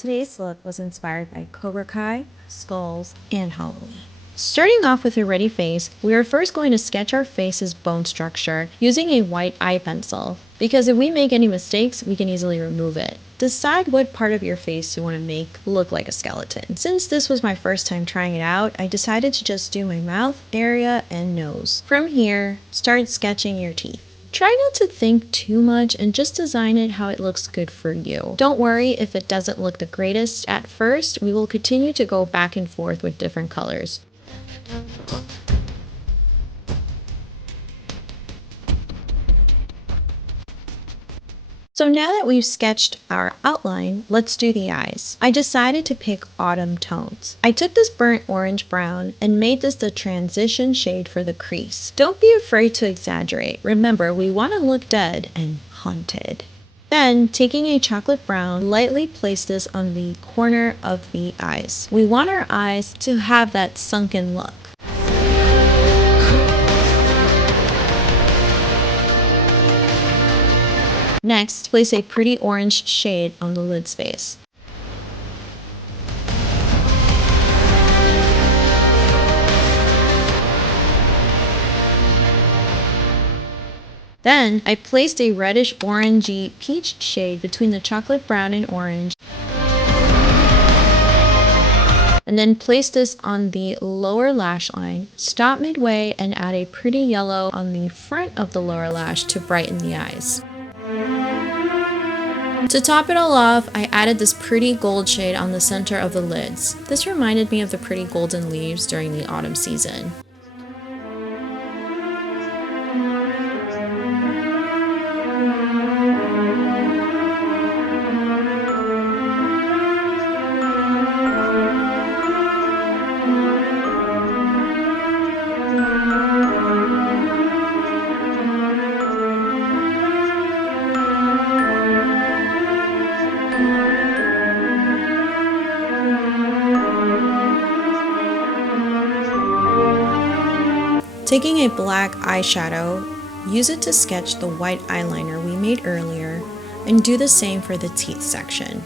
Today's look was inspired by Cobra Kai, skulls, and Halloween. Starting off with a ready face, we are first going to sketch our face's bone structure using a white eye pencil, because if we make any mistakes, we can easily remove it. Decide what part of your face you want to make look like a skeleton. Since this was my first time trying it out, I decided to just do my mouth area and nose. From here, start sketching your teeth. Try not to think too much and just design it how it looks good for you. Don't worry if it doesn't look the greatest at first. We will continue to go back and forth with different colors. So now that we've sketched our outline, let's do the eyes. I decided to pick autumn tones. I took this burnt orange brown and made this the transition shade for the crease. Don't be afraid to exaggerate. Remember, we want to look dead and haunted. Then, taking a chocolate brown, lightly place this on the corner of the eyes. We want our eyes to have that sunken look. Next, place a pretty orange shade on the lid space. Then, I placed a reddish orangey peach shade between the chocolate brown and orange. And then place this on the lower lash line. Stop midway and add a pretty yellow on the front of the lower lash to brighten the eyes. To top it all off, I added this pretty gold shade on the center of the lids. This reminded me of the pretty golden leaves during the autumn season. Taking a black eyeshadow, use it to sketch the white eyeliner we made earlier, and do the same for the teeth section.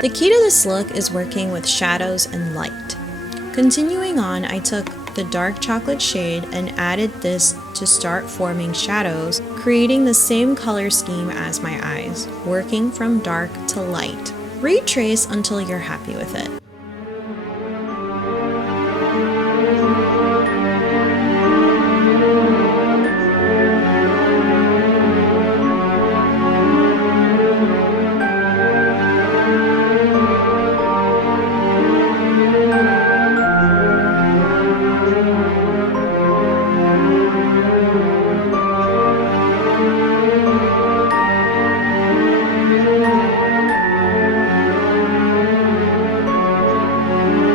The key to this look is working with shadows and light. Continuing on, I took the dark chocolate shade and added this to start forming shadows, creating the same color scheme as my eyes, working from dark to light. Retrace until you're happy with it.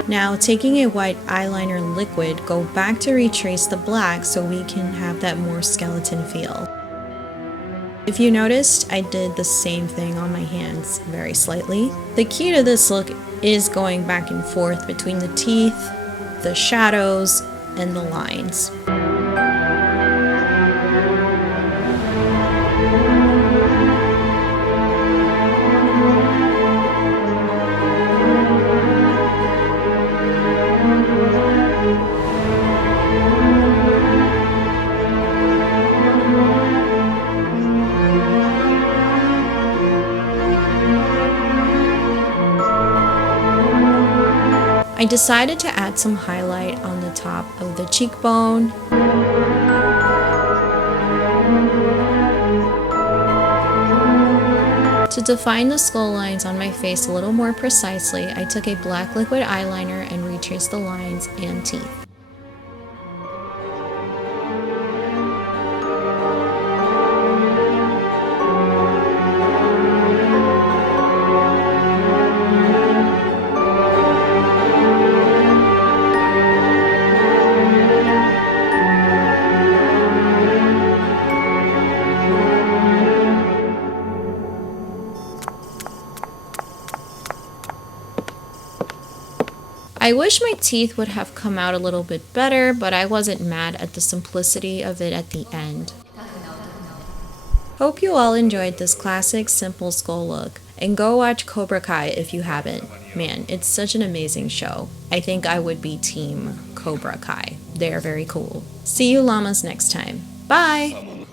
Now, taking a white eyeliner liquid, go back to retrace the black so we can have that more skeleton feel. If you noticed, I did the same thing on my hands very slightly. The key to this look is going back and forth between the teeth, the shadows, and the lines. I decided to add some highlight on the top of the cheekbone. To define the skull lines on my face a little more precisely, I took a black liquid eyeliner and retraced the lines and teeth. I wish my teeth would have come out a little bit better, but I wasn't mad at the simplicity of it at the end. Hope you all enjoyed this classic simple skull look, and go watch Cobra Kai if you haven't. Man, it's such an amazing show. I think I would be team Cobra Kai. They're very cool. See you llamas next time. Bye!